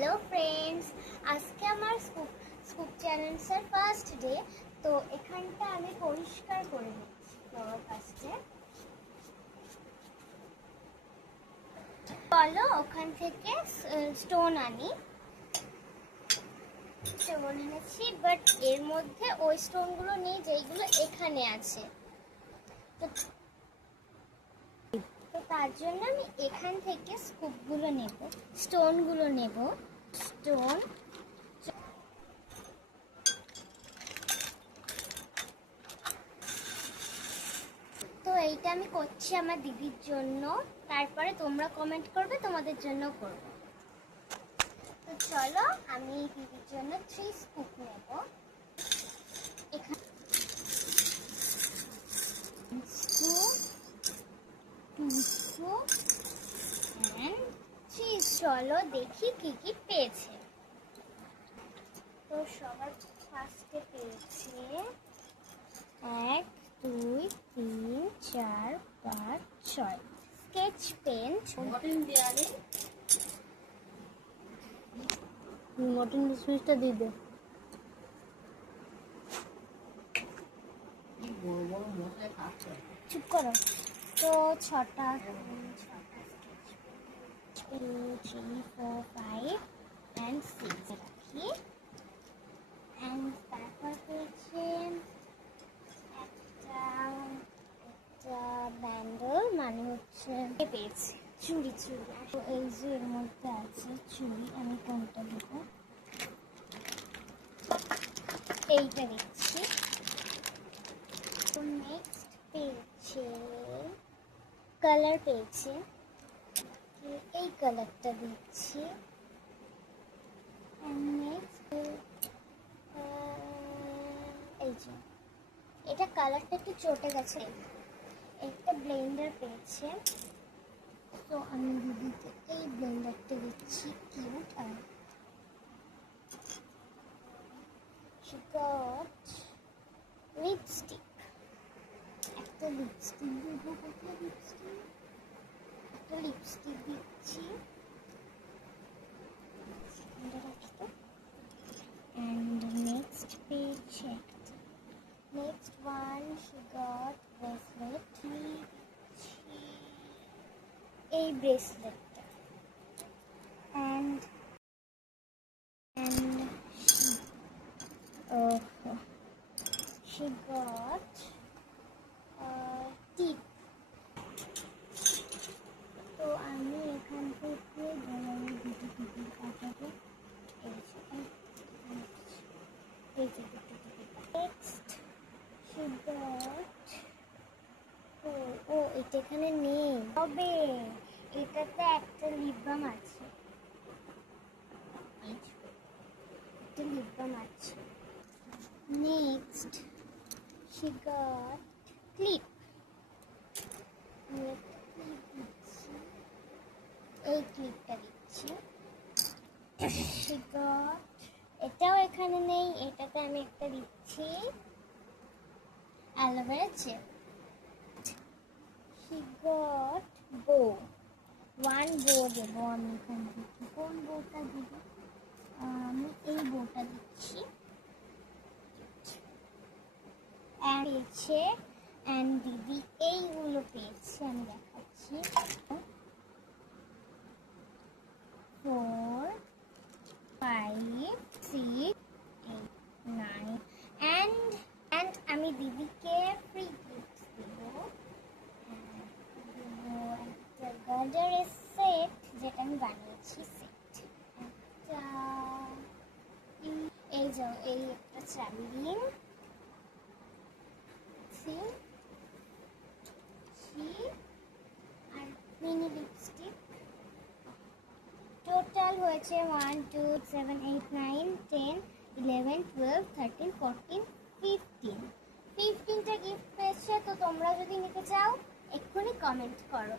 Hello friends, আজকে আমার scoop চ্যালেঞ্জের ফার্স্ট ডে। তো এখানটা আমি পরিষ্কার করে নিচ্ছি ফার্স্টে। চলো ওখান থেকে স্টোন আনি। স্টোন এনেছি, বাট এর মধ্যে ওই স্টোনগুলো নেই যেগুলো এখানে আছে। তো তার জন্য আমি এখান থেকে স্কুপগুলো নেব, স্টোনগুলো নেব। স্টোন তো এইটা আমি করছি আমার দিদির জন্য, তারপরে তোমরা কমেন্ট করবে, তোমাদের জন্য করব। তো চলো আমি দিদির জন্য 3 স্কুপ নেব। এখানে স্কুপ, 2 স্কুপ এন্ড 3। চলো দেখি কি কি পেয়েছে। তো সবার ফার্স্টে পেয়েছে 1 2 3 4 5 6 স্কেচ পেন। মটন মিসমিসটা দিয়ে দে। চুপ করো। তো 6টা 2 3 4 5 and 6 রাখি। and তারপর পেয়েছে একটা ব্যান্ডেল, মানে হচ্ছে পেয়েছে চুড়ি। তো এই যে এর মধ্যে আছে চুড়ি, আমি কোনটা দেবো? এইটা দিচ্ছি। তো নেক্সট পেয়েছে কালার, পেয়েছে এই কালারটা দিচ্ছি। নেক্সট এই যে এটা কালারটা একটু চটে গেছে। একটা ব্লেন্ডার পেয়েছে, তো আমি দিদিকে এই ব্লেন্ডারটা দিচ্ছি। কিউট। আর she got লিপস্টিক। একটা লিপস্টিক দেবো। কোথায় লিপস্টিক? একটা লিপস্টিক দিচ্ছি। and next page next one she got bracelet। এই ব্রেসলেটটা and she got টিপ। তো আমি এখান থেকে গলায় দুটো টিপি কাটাবো। নেক্সট she got ও এটা এখানে নেই, তবে এটাতে একটা লিপ বাম আছে। একটা লিপ বাম আছে। Next she got clip. এই ক্লিপটা দিচ্ছি। she got এটাও এখানে নেই, এটাতে আমি একটা দিচ্ছি aloe vera gel. she got bow। 1 bow দেবো আমি এখান থেকে। কোন বউটা দিব? আমি এই বউটা দিচ্ছি। পেয়েছে অ্যান্ড দিদি এইগুলো পেয়েছে, আমি দেখাচ্ছি। 4 5 6 8 9 and আমি দিদিকে ফ্রি গিফট দেবো। একটা গার্ডারের সেট, যেটা আমি বানিয়েছি সেট। একটা এই যাও, এই একটা চাবি রিং, আর মিনি লিপস্টিক। টোটাল হয়েছে 1 2 7 8 9 10 11 12 13 14 15টা গিফট পেয়েছে। তো তোমরা যদি নিতে চাও এক্ষুনি কমেন্ট করো।